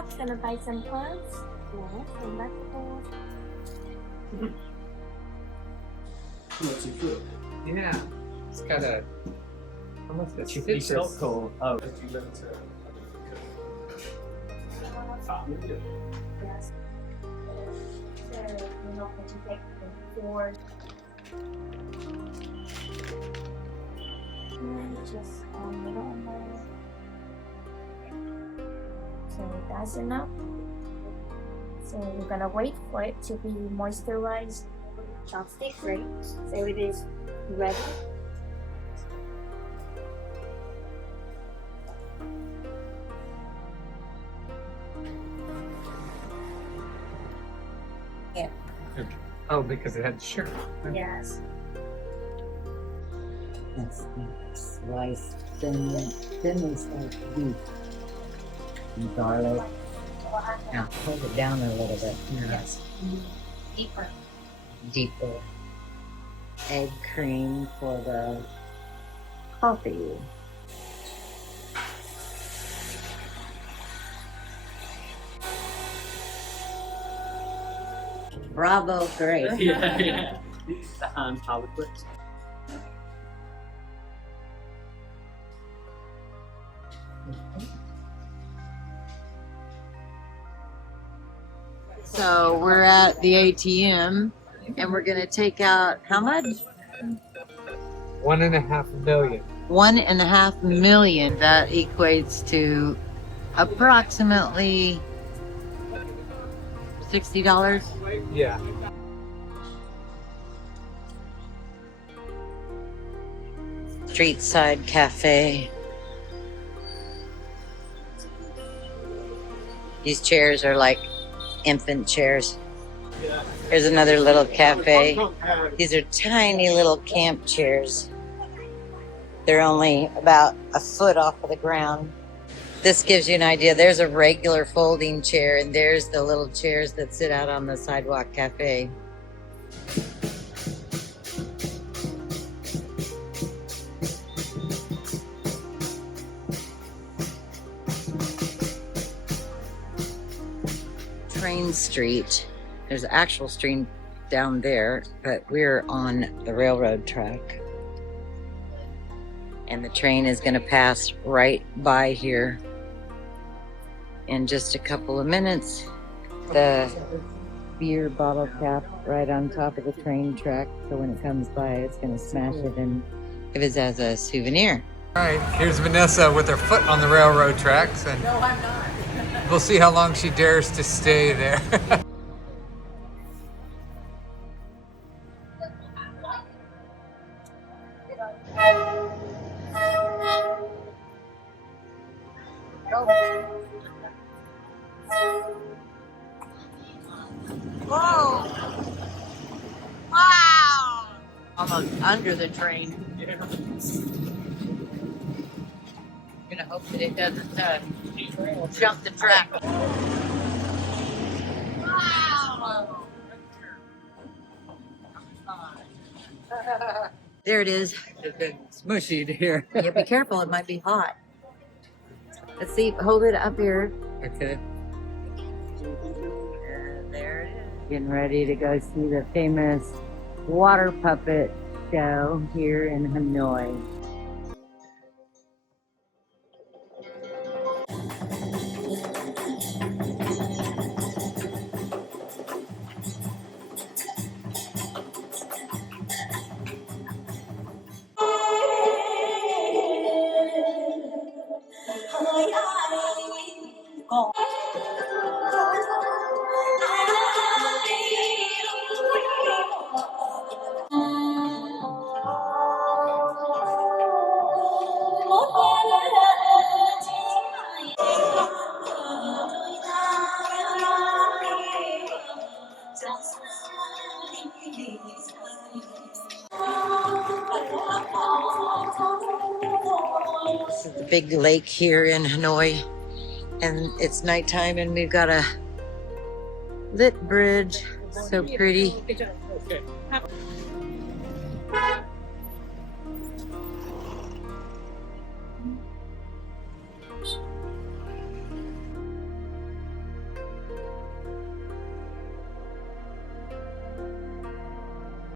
shop, gonna buy some plants. Yeah, some vegetables. Yeah, it's got a almost a It's so cool. Oh. Yes. So, you know, when you take the four. And just middle on there. So that's enough. So we're gonna wait for it to be moisturized. Chopstick, right? So it is ready. Yeah. Oh, because it had sugar. Yes. That's sliced thinly sliced beef and garlic. Now hold it down a little bit. Yes. Deeper. Deeper. Egg cream for the coffee. Bravo, Grace. Yeah. Hollywood. So we're at the ATM and we're gonna take out how much? $1.5 million. $1.5 million. That equates to approximately $60. Yeah. Street side cafe. These chairs are like infant chairs. Here's another little cafe. These are tiny little camp chairs. They're only about a foot off of the ground. This gives you an idea. There's a regular folding chair, and there's the little chairs that sit out on the sidewalk cafe. Train Street. There's an actual street down there, but we're on the railroad track. And the train is going to pass right by here in just a couple of minutes. The beer bottle cap right on top of the train track, so when it comes by, it's going to smash it and give it as a souvenir. All right, here's Vanessa with her foot on the railroad tracks, and No, I'm not. we'll see how long she dares to stay there. Whoa! Wow! Almost under the train. Gonna hope that it doesn't jump the track. Wow! There it is. It's been smushy here. Yeah, be careful, it might be hot. Let's see, hold it up here. Okay. And there it is. Getting ready to go see the famous water puppet show here in Hanoi. This is the big lake here in Hanoi, and it's nighttime, and we've got a lit bridge. So pretty.